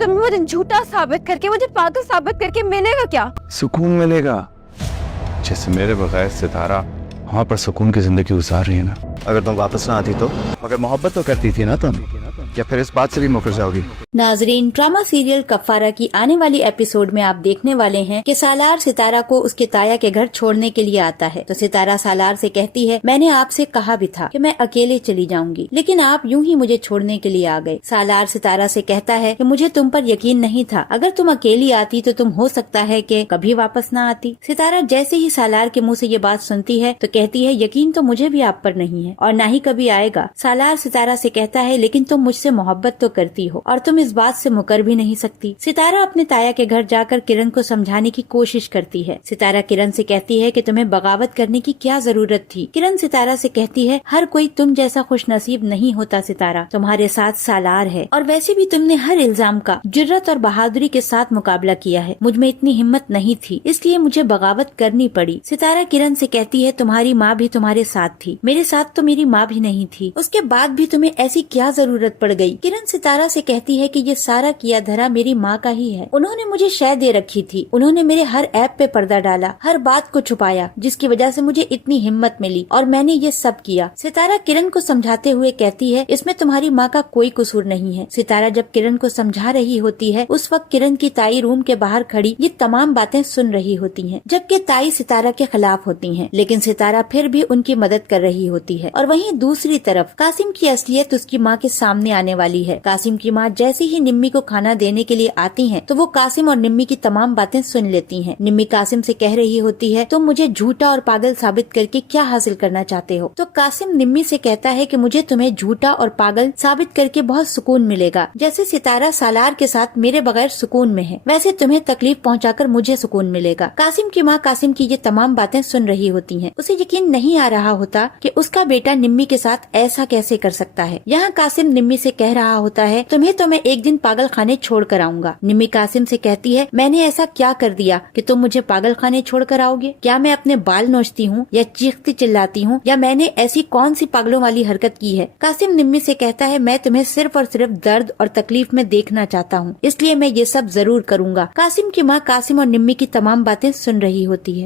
तुम्हें मुझे झूठा साबित करके, मुझे पागल साबित करके मिलेगा क्या? सुकून मिलेगा। जैसे मेरे बगैर सितारा वहाँ पर सुकून की जिंदगी गुजार रही है ना। अगर तुम वापस ना आती तो? मगर मोहब्बत तो करती थी ना तुम, या फिर इस बात से भी मुकर जाओगी? नाजरीन, ड्रामा सीरियल कफारा की आने वाली एपिसोड में आप देखने वाले हैं कि सालार सितारा को उसके ताया के घर छोड़ने के लिए आता है। तो सितारा सालार से कहती है, मैंने आपसे कहा भी था कि मैं अकेले चली जाऊंगी, लेकिन आप यूं ही मुझे छोड़ने के लिए आ गए। सालार सितारा से कहता है कि मुझे तुम पर यकीन नहीं था, अगर तुम अकेली आती तो तुम हो सकता है कि कभी वापस ना आती। सितारा जैसे ही सालार के मुँह से ये बात सुनती है तो कहती है, यकीन तो मुझे भी आप पर नहीं है और ना ही कभी आएगा। सालार सितारा से कहता है, लेकिन तुम मुझसे मोहब्बत तो करती हो और तुम इस बात से मुकर भी नहीं सकती। सितारा अपने ताया के घर जाकर किरण को समझाने की कोशिश करती है। सितारा किरण से कहती है कि तुम्हें बगावत करने की क्या जरूरत थी। किरण सितारा से कहती है, हर कोई तुम जैसा खुश नसीब नहीं होता सितारा, तुम्हारे साथ सालार है और वैसे भी तुमने हर इल्जाम का जुर्रत और बहादुरी के साथ मुकाबला किया है। मुझ में इतनी हिम्मत नहीं थी, इसलिए मुझे बगावत करनी पड़ी। सितारा किरण से कहती है, तुम्हारी माँ भी तुम्हारे साथ थी, मेरे साथ तो मेरी माँ भी नहीं थी, उसके बाद भी तुम्हें ऐसी क्या जरूरत पड़ गई। किरण सितारा से कहती है कि ये सारा किया धरा मेरी माँ का ही है। उन्होंने मुझे शय दे रखी थी, उन्होंने मेरे हर ऐप पे पर्दा डाला, हर बात को छुपाया, जिसकी वजह से मुझे इतनी हिम्मत मिली और मैंने ये सब किया। सितारा किरण को समझाते हुए कहती है, इसमें तुम्हारी माँ का कोई कसूर नहीं है। सितारा जब किरण को समझा रही होती है, उस वक्त किरण की ताई रूम के बाहर खड़ी ये तमाम बातें सुन रही होती है, जबकि ताई सितारा के खिलाफ होती है, लेकिन सितारा फिर भी उनकी मदद कर रही होती है। और वहीं दूसरी तरफ कासिम की असलियत उसकी माँ के सामने आने वाली है। कासिम की माँ जैसे ही निम्मी को खाना देने के लिए आती हैं, तो वो कासिम और निम्मी की तमाम बातें सुन लेती हैं। निम्मी कासिम से कह रही होती है, तुम मुझे झूठा और पागल साबित करके क्या हासिल करना चाहते हो? तो कासिम निम्मी से कहता है कि मुझे तुम्हें झूठा और पागल साबित करके बहुत सुकून मिलेगा। जैसे सितारा सालार के साथ मेरे बगैर सुकून में है, वैसे तुम्हें तकलीफ पहुँचाकर मुझे सुकून मिलेगा। कासिम की माँ कासिम की ये तमाम बातें सुन रही होती है। उसे यकीन नहीं आ रहा होता कि उसका बेटा निम्मी के साथ ऐसा कैसे कर सकता है। यहाँ कासिम निम्मी से कह रहा होता है, तुम्हें तो मैं एक दिन पागल खाने छोड़ कर आऊंगा। निम्मी कासिम से कहती है, मैंने ऐसा क्या कर दिया कि तुम मुझे पागल खाने छोड़ कर आओगे? क्या मैं अपने बाल नोचती हूँ या चीखती चिल्लाती हूँ, या मैंने ऐसी कौन सी पागलों वाली हरकत की है? कासिम निम्मी से कहता है, मैं तुम्हें सिर्फ और सिर्फ दर्द और तकलीफ में देखना चाहता हूँ, इसलिए मैं ये सब जरूर करूँगा। कासिम की माँ कासिम और निम्मी की तमाम बातें सुन रही होती है।